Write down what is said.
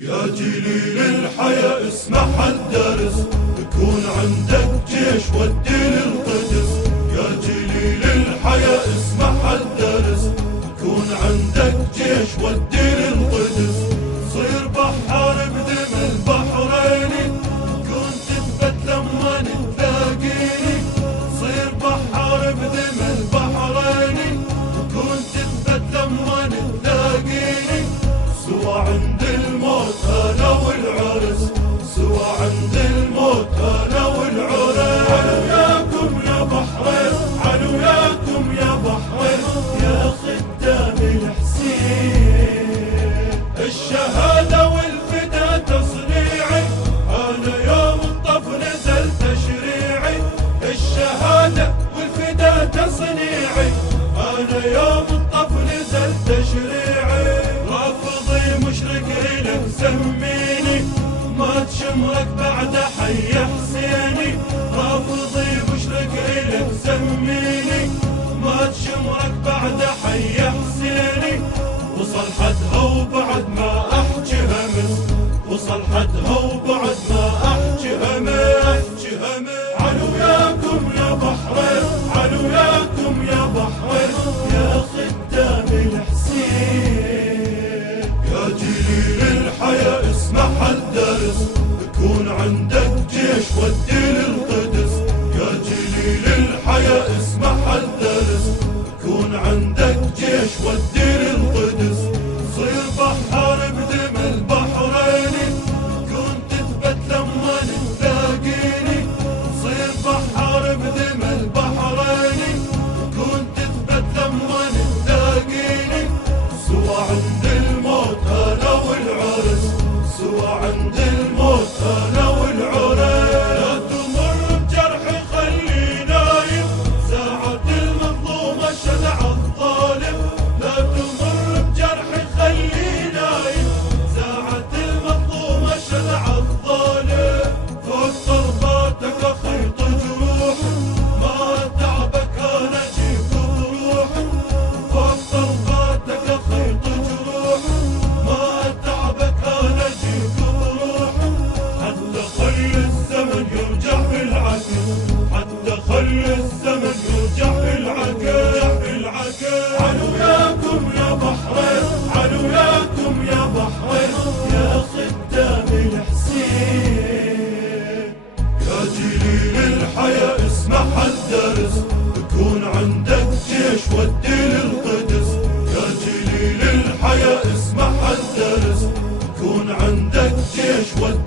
يا جليل الحياة اسمح الدرس، يكون عندك جيش ودي للقدس. يا جليل الحياة اسمح الدرس، يكون عندك جيش ودي للقدس. صير بحار بدم البحرين، كون تثبت لما تلاقيني. صير بحار بدم البحرين، كون تثبت لما تلاقيني. سوا عند الموت انا والعرس، سوا عند الموت انا والعرس. علو ياكم يا بحرين، علو ياكم يا بحرين، يا خدام الحسين. الشهادة والفدا تصنيعي، انا يوم الطف نزل تشريعي. الشهادة والفدا تصنيعي، انا يوم الطف نزل تشريعي. رافضي مشرك إلك سميني، ما تشمرك بعد حي حسيني. رافضي مشرك إلك سميني، ما تشمرك بعد حي حسيني. وصل حدها وبعد ما احجي همس، وصل حدها وبعد ما احجي همس. علو ياكم يا بحرين، علو ياكم يا بحرين، يا خدام الحسين. يا جليل الحياة اسمح الدرس، يكون عندك جيش ودي للقدس. يا جليل الحياة اسمح الدرس، يكون عندك جيش ودي للقدس. صير بحار بدم البحرين، كون تثبت لما تلاقيني. صير بحار بدم البحرين، كون تثبت لما تلاقيني. سوا عند الموت انا والعرس، سوا عند الموت انا والعرس. لا تمر بجرحي خلي نايم، ساعة المظلومة شلع الظالم. لا تمر بجرحي خلي نايم، ساعة المظلومة شلع الظالم. فوق طلقاتك اخيط جروح، ما تعبك انا اجيك بروح. فوق طلقاتك اخيط جروح، ما تعبك انا اجيك بروح. حتى خلي الزمن يرجع بالعكس، حتى خلي الزمن يرجع بالعكس. علو ياكم يا بحرين، علو ياكم يا بحرين، يا خدام الحسين. يا جليل الحياة اسمح الدرس، يكون عندك جيش ودي للقدس. يا جليل الحياة اسمح الدرس، يكون عندك جيش ودي